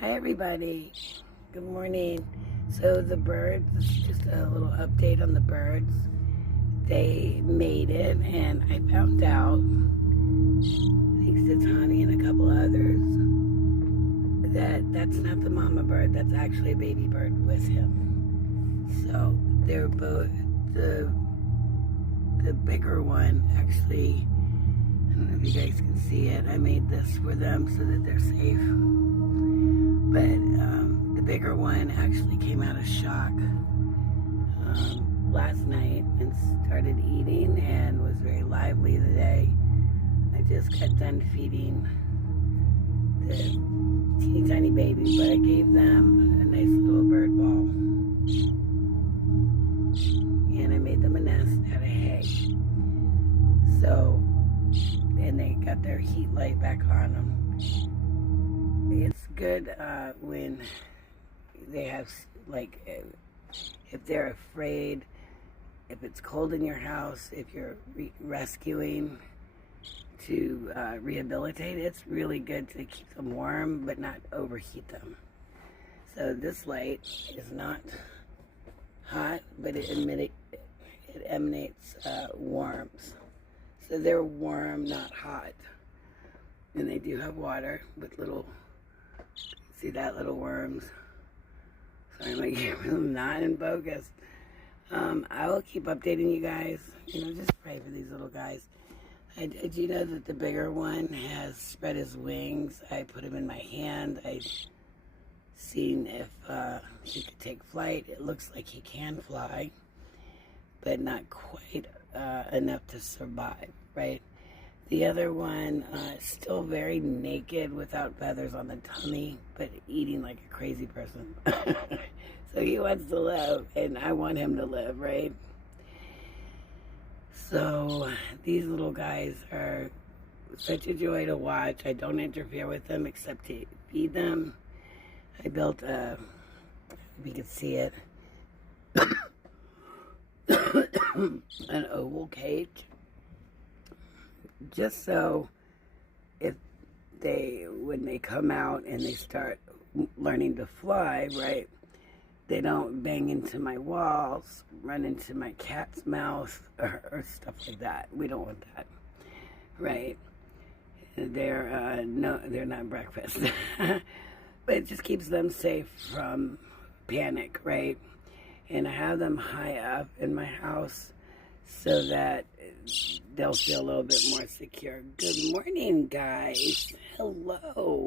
Hi everybody, good morning. So the birds, just a little update on the birds. They made it and I found out, thanks to Tani and a couple others, that that's not the mama bird, that's actually a baby bird with him. So they're both, the bigger one actually, I don't know if you guys can see it, I made this for them so that they're safe. But the bigger one actually came out of shock last night and started eating and was very lively today. I just got done feeding the teeny tiny baby, but I gave them a nice little bird ball. And I made them a nest out of hay. So, and they got their heat light back on them. It's good when they have, like, if they're afraid, if it's cold in your house, if you're rescuing to rehabilitate, it's really good to keep them warm but not overheat them. So this light is not hot, but it emanates warmth. So they're warm, not hot. And they do have water with little, see that, little worms. Sorry, my camera's not in focus. I will keep updating you guys. Just pray for these little guys. I do know that the bigger one has spread his wings. I put him in my hand. I seen if he could take flight. It looks like he can fly, but not quite enough to survive, right? The other one is still very naked without feathers on the tummy, but eating like a crazy person. So he wants to live, and I want him to live, right? So these little guys are such a joy to watch. I don't interfere with them except to feed them. I built a, if you can see it, an oval cage, just so when they come out and they start learning to fly, right, they don't bang into my walls, run into my cat's mouth, or stuff like that. We don't want that, right? They're not breakfast, but it just keeps them safe from panic, right? And I have them high up in my house so that they'll feel a little bit more secure. Good morning, guys. Hello.